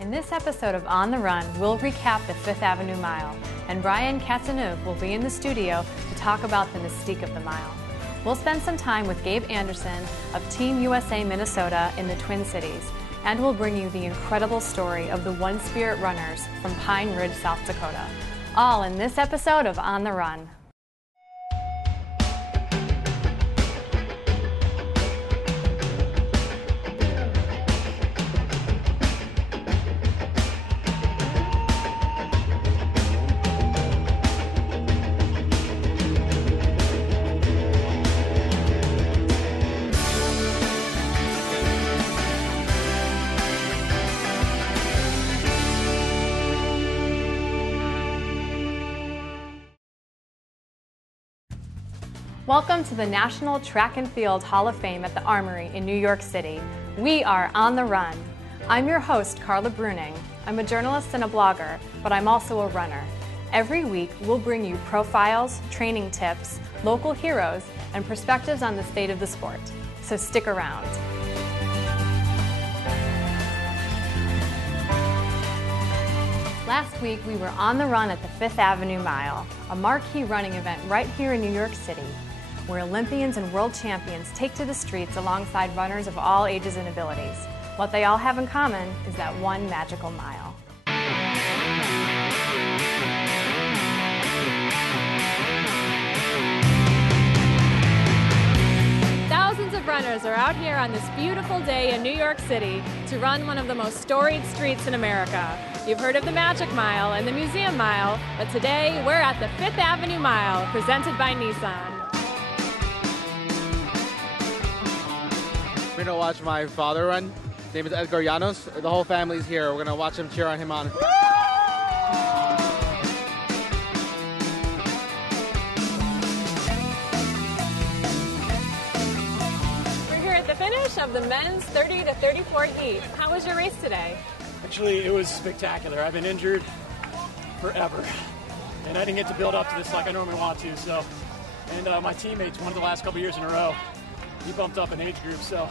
In this episode of On the Run, we'll recap the Fifth Avenue Mile, and Brian Cazeneuve will be in the studio to talk about the mystique of the mile. We'll spend some time with Gabe Anderson of Team USA Minnesota in the Twin Cities, and we'll bring you the incredible story of the One Spirit runners from Pine Ridge, South Dakota. All in this episode of On the Run. Welcome to the National Track and Field Hall of Fame at the Armory in New York City. We are On the Run. I'm your host, Karla Bruning. I'm a journalist and a blogger, but I'm also a runner. Every week, we'll bring you profiles, training tips, local heroes, and perspectives on the state of the sport. So stick around. Last week, we were on the run at the Fifth Avenue Mile, a marquee running event right here in New York City, where Olympians and world champions take to the streets alongside runners of all ages and abilities. What they all have in common is that one magical mile. Thousands of runners are out here on this beautiful day in New York City to run one of the most storied streets in America. You've heard of the Magic Mile and the Museum Mile, but today we're at the Fifth Avenue Mile, presented by Nissan. We're gonna watch my father run. His name is Edgar Llanos. The whole family's here. We're gonna watch him, cheer on him on. We're here at the finish of the men's 30 to 34 heat. How was your race today? Actually, it was spectacular. I've been injured forever, and I didn't get to build up to this like I normally want to. So, and my teammates won the last couple years in a row. He bumped up an age group, so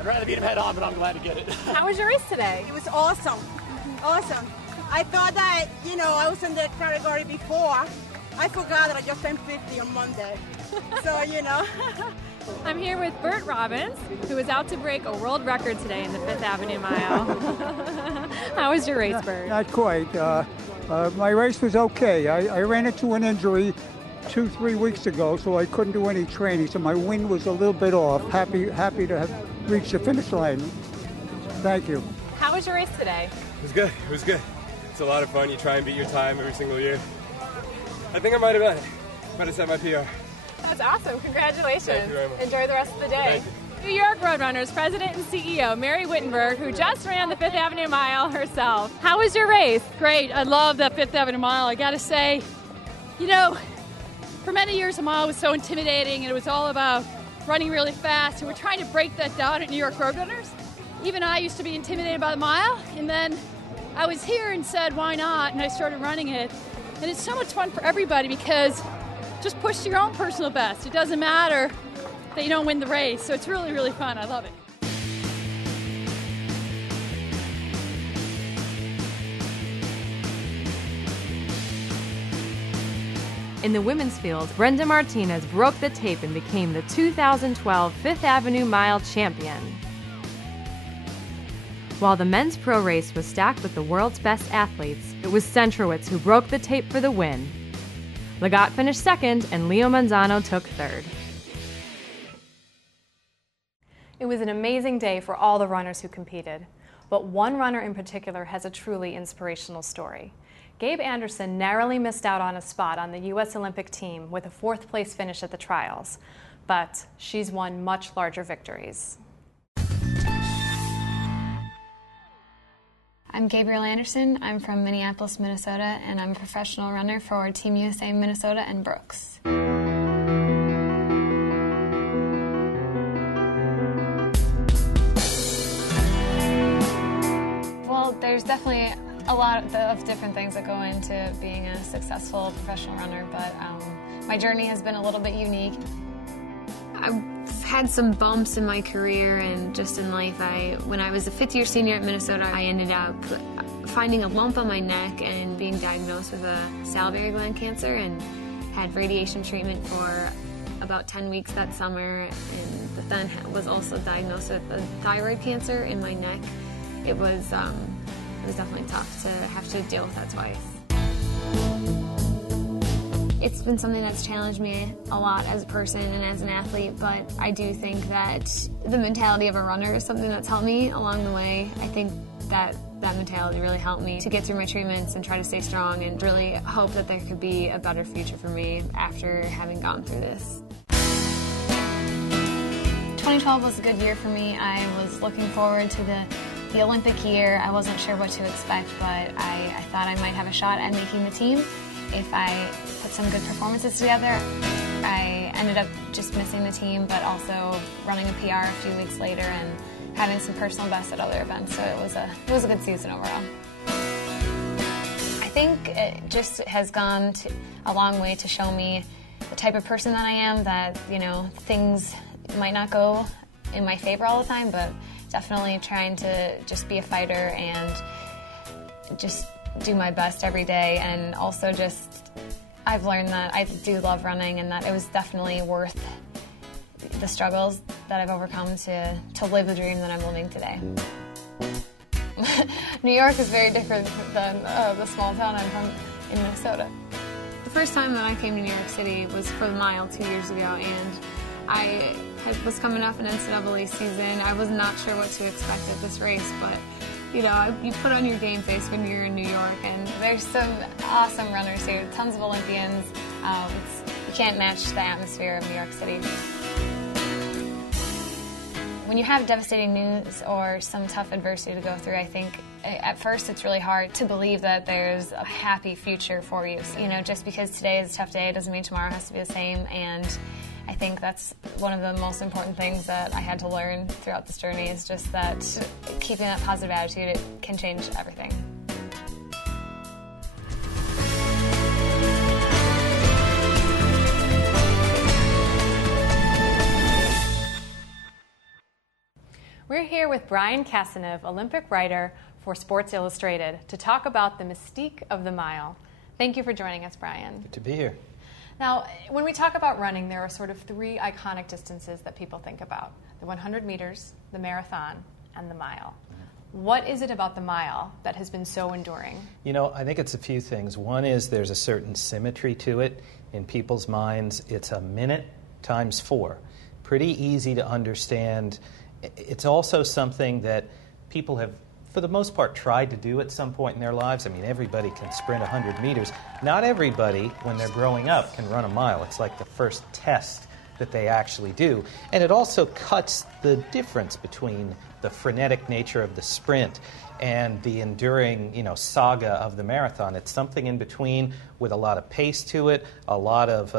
I'd rather beat him head on, but I'm glad to get it. How was your race today? It was awesome. Awesome. I thought that, I was in that category before. I forgot that I just turned 50 on Monday. So, I'm here with Bert Robbins, who is out to break a world record today in the Fifth Avenue Mile. How was your race, Bert? Not quite. My race was okay. I ran into an injury 2-3 weeks ago, so I couldn't do any training, so my wind was a little bit off. Happy to have reached the finish line. Thank you. How was your race today? It was good. It was good. It's a lot of fun. You try and beat your time every single year. I think I might have done it. Might have set my PR. That's awesome. Congratulations. Thank you very much. Enjoy the rest of the day. Thank you. New York Roadrunners President and CEO Mary Wittenberg, who just ran the Fifth Avenue Mile herself. How was your race? Great. I love that Fifth Avenue Mile. I got to say, for many years, the mile was so intimidating, and it was all about running really fast, and we're trying to break that down at New York Roadrunners. Even I used to be intimidated by the mile, and then I was here and said, why not? And I started running it, and it's so much fun for everybody because just push to your own personal best. It doesn't matter that you don't win the race, so it's really, really fun. I love it. In the women's field, Brenda Martinez broke the tape and became the 2012 Fifth Avenue Mile champion. While the men's pro race was stacked with the world's best athletes, it was Centrowitz who broke the tape for the win. Legat finished second and Leo Manzano took third. It was an amazing day for all the runners who competed, but one runner in particular has a truly inspirational story. Gabe Anderson narrowly missed out on a spot on the U.S. Olympic team with a fourth-place finish at the trials, but she's won much larger victories. I'm Gabrielle Anderson. I'm from Minneapolis, Minnesota, and I'm a professional runner for Team USA Minnesota and Brooks. Well, there's definitely a lot of different things that go into being a successful professional runner, but my journey has been a little bit unique. I've had some bumps in my career and just in life. When I was a fifth-year senior at Minnesota, I ended up finding a lump on my neck and being diagnosed with a salivary gland cancer, and had radiation treatment for about 10 weeks that summer, and then was also diagnosed with a thyroid cancer in my neck. It was definitely tough to have to deal with that twice. It's been something that's challenged me a lot as a person and as an athlete, but I do think that the mentality of a runner is something that's helped me along the way. I think that mentality really helped me to get through my treatments and try to stay strong and really hope that there could be a better future for me after having gone through this. 2012 was a good year for me. I was looking forward to the Olympic year. I wasn't sure what to expect, but I thought I might have a shot at making the team if I put some good performances together. I ended up just missing the team, but also running a PR a few weeks later and having some personal bests at other events, so it was a good season overall. I think it just has gone a long way to show me the type of person that I am, that, you know, things might not go in my favor all the time, but definitely trying to just be a fighter and just do my best every day. And also just, I've learned that I do love running and that it was definitely worth the struggles that I've overcome to live the dream that I'm living today. New York is very different than the small town I'm from in Minnesota. The first time that I came to New York City was for the mile 2 years ago, and I was coming off an NCAA season. I was not sure what to expect at this race, but you know, you put on your game face when you're in New York, and there's some awesome runners here, tons of Olympians. You can't match the atmosphere of New York City. When you have devastating news or some tough adversity to go through, I think at first it's really hard to believe that there's a happy future for you. So, you know, just because today is a tough day doesn't mean tomorrow has to be the same, and I think that's one of the most important things that I had to learn throughout this journey, is just that keeping that positive attitude, it can change everything. We're here with Brian Casanova, Olympic writer for Sports Illustrated, to talk about the mystique of the mile. Thank you for joining us, Brian. Good to be here. Now, when we talk about running, there are sort of three iconic distances that people think about: the 100 meters, the marathon, and the mile. What is it about the mile that has been so enduring? You know, I think it's a few things. One is there's a certain symmetry to it in people's minds. It's a minute times 4. Pretty easy to understand. It's also something that people have, for the most part, tried to do at some point in their lives. I mean, everybody can sprint 100 meters. Not everybody, when they're growing up, can run a mile. It's like the first test that they actually do. And it also cuts the difference between the frenetic nature of the sprint and the enduring, you know, saga of the marathon. It's something in between with a lot of pace to it, a lot of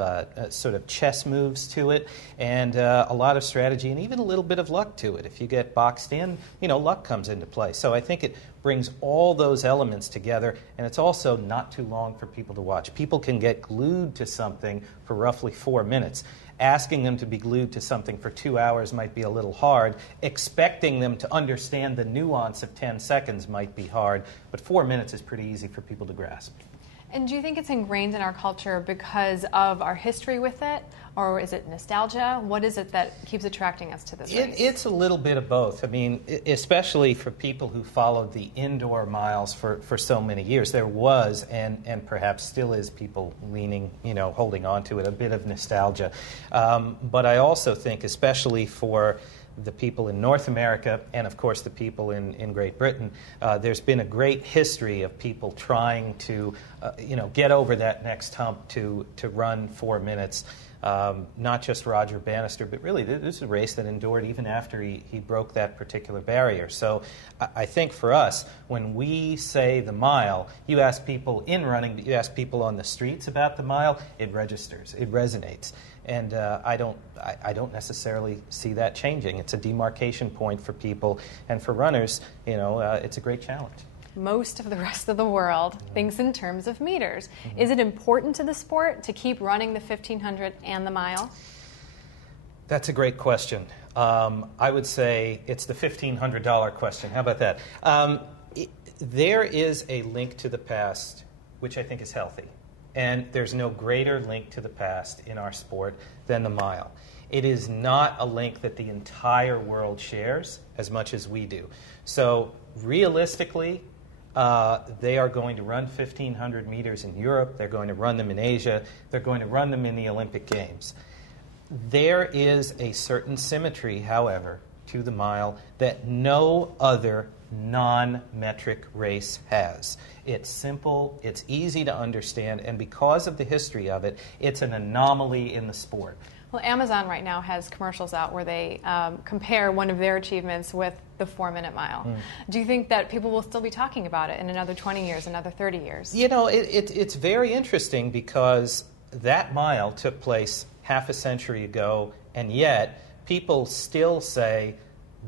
sort of chess moves to it, and a lot of strategy and even a little bit of luck to it. If you get boxed in, you know, luck comes into play. So I think it brings all those elements together, and it's also not too long for people to watch. People can get glued to something for roughly 4 minutes. Asking them to be glued to something for 2 hours might be a little hard. Expecting them to understand the nuance of 10 seconds might be hard, but 4 minutes is pretty easy for people to grasp. And do you think it's ingrained in our culture because of our history with it, or is it nostalgia? What is it that keeps attracting us to this race? It's a little bit of both. I mean, especially for people who followed the indoor miles for so many years, there was, and perhaps still is, people leaning, you know, holding on to it, a bit of nostalgia. But I also think, especially for the people in North America and, of course, the people in Great Britain, there's been a great history of people trying to, you know, get over that next hump to run 4 minutes. Not just Roger Bannister, but really this is a race that endured even after he broke that particular barrier. So I think for us, when we say the mile, you ask people in running, but you ask people on the streets about the mile, it registers, it resonates. And I don't necessarily see that changing. It's a demarcation point for people, and for runners, you know, it's a great challenge. Most of the rest of the world thinks in terms of meters. Is it important to the sport to keep running the 1,500 and the mile? That's a great question. I would say it's the $1,500 question. How about that? There is a link to the past, which I think is healthy. And there's no greater link to the past in our sport than the mile. It is not a link that the entire world shares as much as we do. So realistically, they are going to run 1,500 meters in Europe. They're going to run them in Asia. They're going to run them in the Olympic Games. There is a certain symmetry, however, to the mile that no other non-metric race has. It's simple, it's easy to understand, and because of the history of it, it's an anomaly in the sport. Well, Amazon right now has commercials out where they compare one of their achievements with the 4-minute mile. Do you think that people will still be talking about it in another 20 years, another 30 years? You know, it's very interesting because that mile took place half a century ago, and yet people still say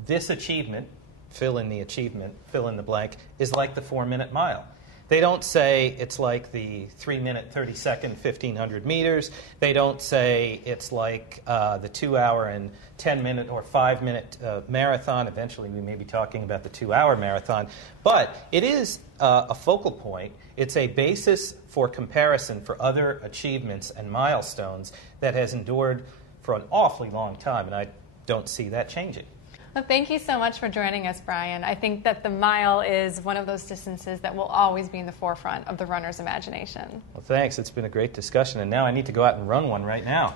this achievement, fill in the achievement, fill in the blank, is like the 4-minute mile. They don't say it's like the 3-minute, 30-second, 1,500 meters. They don't say it's like the 2-hour and 10-minute or 5-minute marathon. Eventually, we may be talking about the 2-hour marathon. But it is a focal point. It's a basis for comparison for other achievements and milestones that has endured for an awfully long time, and I don't see that changing. Well, thank you so much for joining us, Brian. I think that the mile is one of those distances that will always be in the forefront of the runner's imagination. Well, thanks. It's been a great discussion, and now I need to go out and run one right now.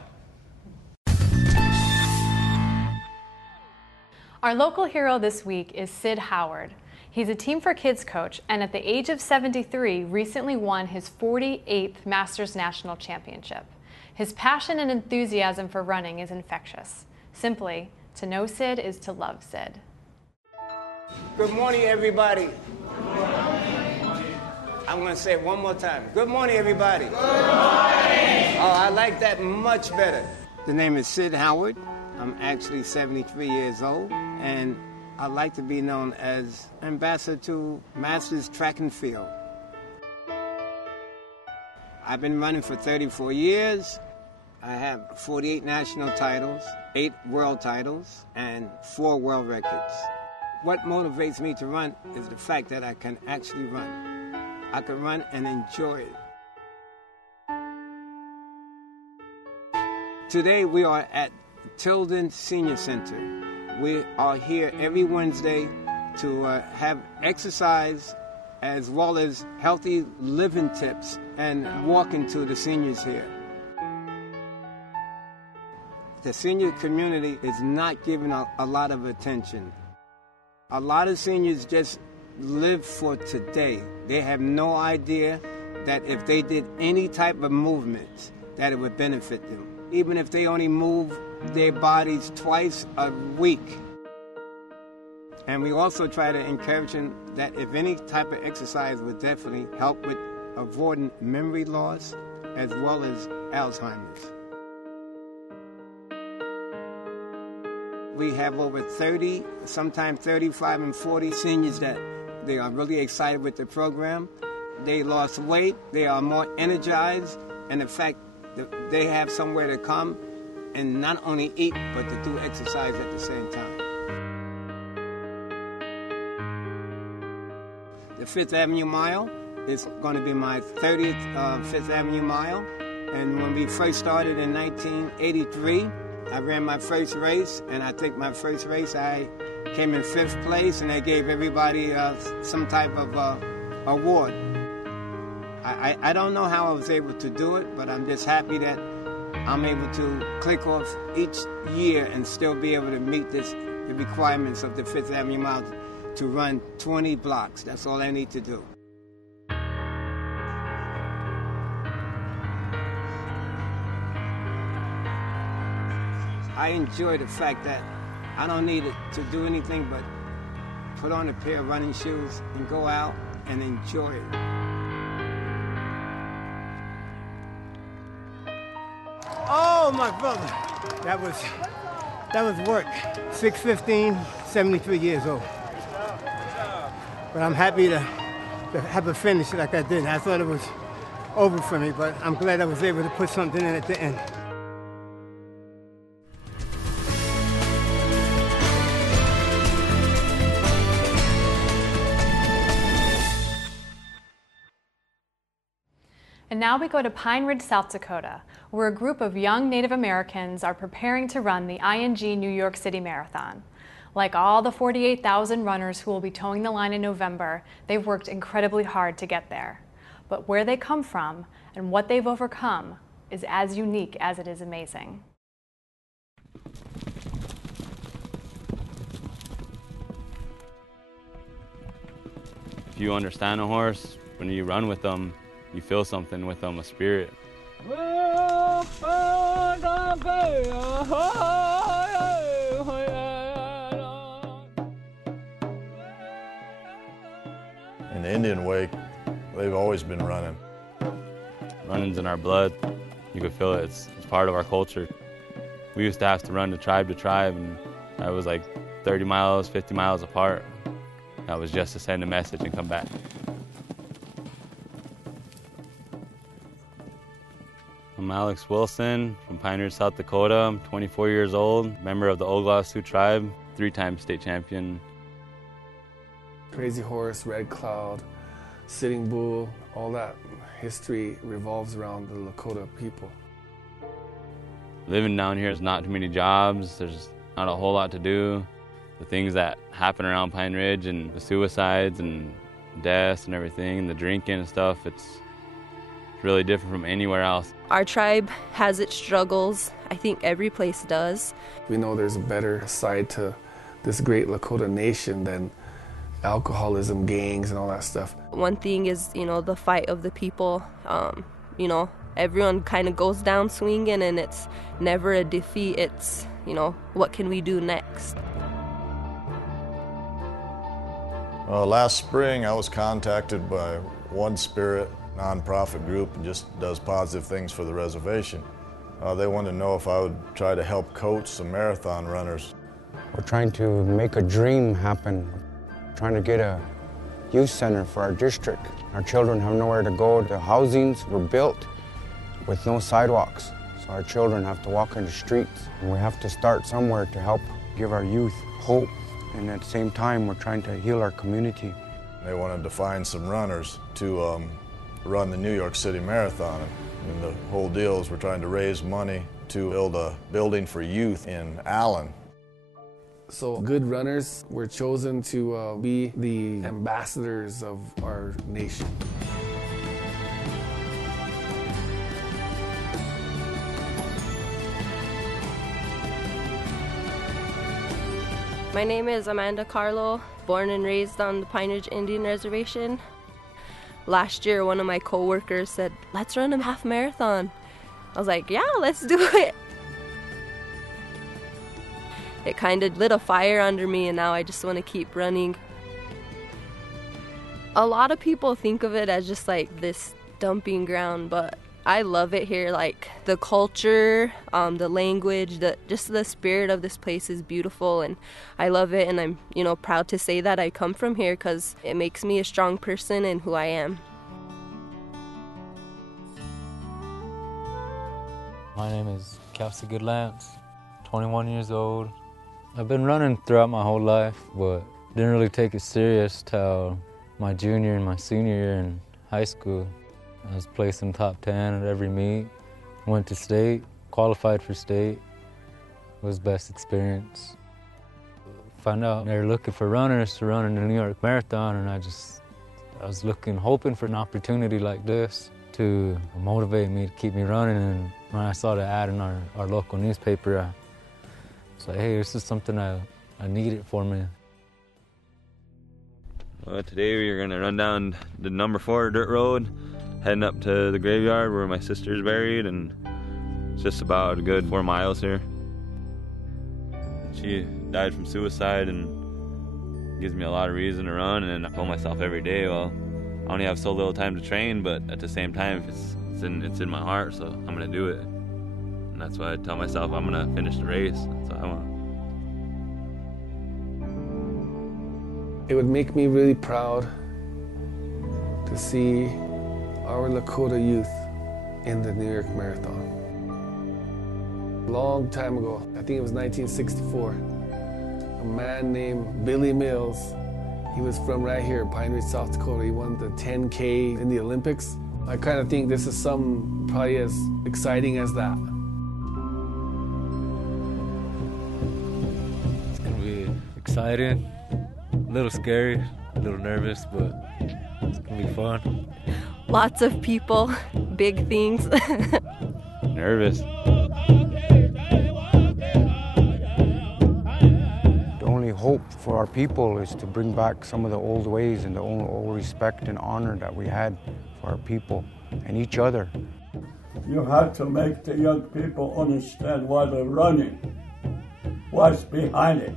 Our local hero this week is Sid Howard. He's a Team for Kids coach, and at the age of 73, recently won his 48th Masters National Championship. His passion and enthusiasm for running is infectious. Simply, to know Sid is to love Sid. Good morning, everybody. Good morning. I'm going to say it one more time. Good morning, everybody. Good morning. Oh, I like that much better. The name is Sid Howard. I'm actually 73 years old, and I like to be known as ambassador to Masters Track and Field. I've been running for 34 years. I have 48 national titles, 8 world titles, and 4 world records. What motivates me to run is the fact that I can actually run. I can run and enjoy it. Today we are at Tilden Senior Center. We are here every Wednesday to have exercise as well as healthy living tips and walking to the seniors here. The senior community is not given a lot of attention. A lot of seniors just live for today. They have no idea that if they did any type of movement, that it would benefit them. Even if they only move their bodies twice a week. And we also try to encourage them that if any type of exercise would definitely help with avoiding memory loss as well as Alzheimer's. We have over 30, sometimes 35 and 40 seniors that they are really excited with the program. They lost weight, they are more energized, and the fact that they have somewhere to come and not only eat, but to do exercise at the same time. The Fifth Avenue Mile is going to be my 30th Fifth Avenue Mile. And when we first started in 1983, I ran my first race, and I think my first race I came in 5th place, and they gave everybody some type of award. I don't know how I was able to do it, but I'm just happy that I'm able to click off each year and still be able to meet the requirements of the Fifth Avenue Mile to run 20 blocks. That's all I need to do. I enjoy the fact that I don't need to do anything but put on a pair of running shoes and go out and enjoy it. Oh, my brother. That was work. 6:15, 73 years old. But I'm happy to have a finish like I did. I thought it was over for me, but I'm glad I was able to put something in at the end. And now we go to Pine Ridge, South Dakota, where a group of young Native Americans are preparing to run the ING New York City Marathon. Like all the 48,000 runners who will be towing the line in November, they've worked incredibly hard to get there. But where they come from and what they've overcome is as unique as it is amazing. If you understand a horse, when you run with them, you feel something with them, a spirit. In the Indian wake, they've always been running. Running's in our blood. You can feel it. It's part of our culture. We used to have to run to tribe, and that was like 30 miles, 50 miles apart. That was just to send a message and come back. I'm Alex Wilson from Pine Ridge, South Dakota. I'm 24 years old, member of the Oglala Sioux tribe, 3-time state champion. Crazy Horse, Red Cloud, Sitting Bull, all that history revolves around the Lakota people. Living down here, there's not too many jobs, there's not a whole lot to do. The things that happen around Pine Ridge and the suicides and deaths and everything, and the drinking and stuff, it's really different from anywhere else. Our tribe has its struggles. I think every place does. We know there's a better side to this great Lakota nation than alcoholism, gangs, and all that stuff. One thing is, the fight of the people. Everyone kind of goes down swinging, and it's never a defeat. It's, what can we do next? Last spring, I was contacted by One Spirit nonprofit group and just does positive things for the reservation. They wanted to know if I would try to help coach some marathon runners. We're trying to make a dream happen. We're trying to get a youth center for our district. Our children have nowhere to go. The housings were built with no sidewalks, so our children have to walk in the streets. And we have to start somewhere to help give our youth hope. And at the same time, we're trying to heal our community. They wanted to find some runners to run the New York City Marathon. And the whole deal is we're trying to raise money to build a building for youth in Allen. So good runners were chosen to be the ambassadors of our nation. My name is Amanda Carlo, born and raised on the Pine Ridge Indian Reservation. Last year, one of my co-workers said, "Let's run a half marathon." I was like, yeah, let's do it. It kind of lit a fire under me, and now I just want to keep running. A lot of people think of it as just like this dumping ground, but I love it here. Like the culture, the language, just the spirit of this place is beautiful, and I love it. And I'm, proud to say that I come from here because it makes me a strong person and who I am. My name is Kelsey Goodlance, 21 years old. I've been running throughout my whole life, but didn't really take it serious till my junior and my senior year in high school. I was placing top 10 at every meet, went to state, qualified for state. It was the best experience. Found out they were looking for runners to run in the New York Marathon, and I was hoping for an opportunity like this to motivate me, to keep me running. And when I saw the ad in our local newspaper, I was like, hey, this is something I needed for me. Well, today we are going to run down the number 4 dirt road, heading up to the graveyard where my sister's buried, and it's just about a good 4 miles here. She died from suicide, and gives me a lot of reason to run, and I tell myself every day, well, I only have so little time to train, but at the same time, it's in my heart, so I'm gonna do it. And that's why I tell myself I'm gonna finish the race. That's what I want. It would make me really proud to see our Lakota youth in the New York Marathon. A long time ago, I think it was 1964, a man named Billy Mills, he was from right here, Pine Ridge, South Dakota. He won the 10K in the Olympics. I kind of think this is some probably as exciting as that. It's going to be exciting, a little scary, a little nervous, but it's going to be fun. Lots of people, big things. Nervous. The only hope for our people is to bring back some of the old ways and the old respect and honor that we had for our people and each other. You have to make the young people understand why they're running, what's behind it.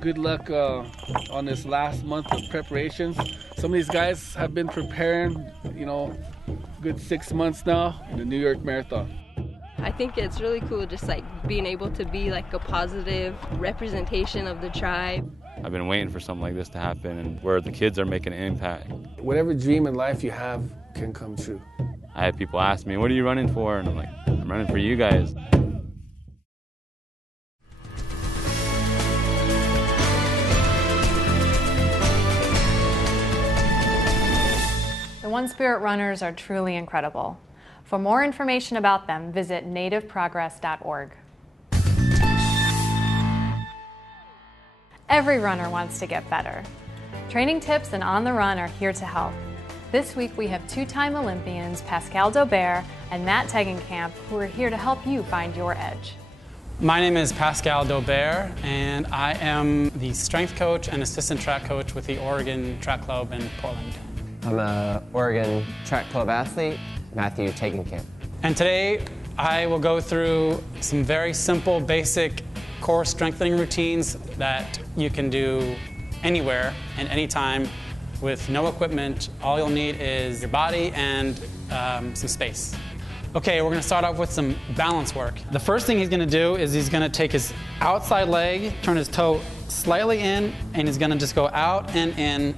Good luck on this last month of preparations. Some of these guys have been preparing, good 6 months now in the New York Marathon. I think it's really cool just like being able to be like a positive representation of the tribe. I've been waiting for something like this to happen, and where the kids are making an impact. Whatever dream in life you have can come true. I had people ask me, what are you running for? And I'm like, I'm running for you guys. The One Spirit runners are truly incredible. For more information about them, visit nativeprogress.org. Every runner wants to get better. Training tips and On the Run are here to help. This week we have two-time Olympians Pascal Daubert and Matt Tegenkamp who are here to help you find your edge. My name is Pascal Daubert, and I am the strength coach and assistant track coach with the Oregon Track Club in Portland. I'm an Oregon Track Club athlete, Matthew Tegenkamp. And today I will go through some very simple, basic core strengthening routines that you can do anywhere and anytime with no equipment. All you'll need is your body and some space. Okay, we're going to start off with some balance work. The first thing he's going to do is he's going to take his outside leg, turn his toe slightly in, and he's going to just go out and in.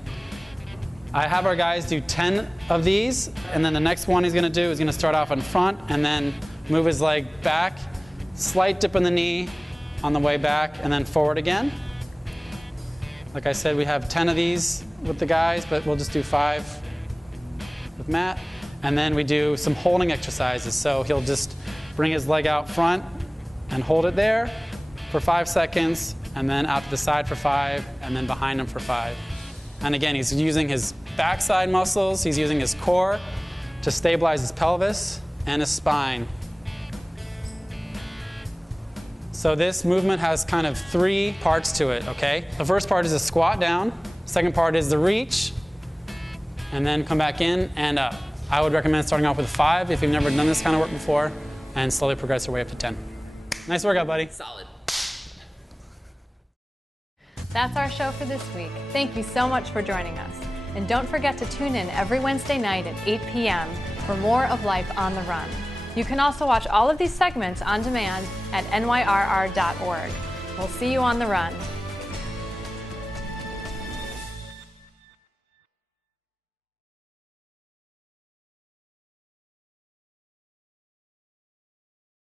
I have our guys do 10 of these, and then the next one he's going to do is going to start off in front and then move his leg back, slight dip in the knee on the way back, and then forward again. Like I said, we have 10 of these with the guys, but we'll just do 5 with Matt. And then we do some holding exercises. So he'll just bring his leg out front and hold it there for 5 seconds, and then out to the side for 5, and then behind him for 5. And again, he's using his backside muscles, he's using his core to stabilize his pelvis and his spine. So this movement has kind of 3 parts to it, okay? The first part is a squat down, second part is the reach, and then come back in and up. I would recommend starting off with 5 if you've never done this kind of work before, and slowly progress your way up to 10. Nice workout, buddy. Solid. That's our show for this week. Thank you so much for joining us. And don't forget to tune in every Wednesday night at 8 p.m. for more of Life on the Run. You can also watch all of these segments on demand at NYRR.org. We'll see you on the run.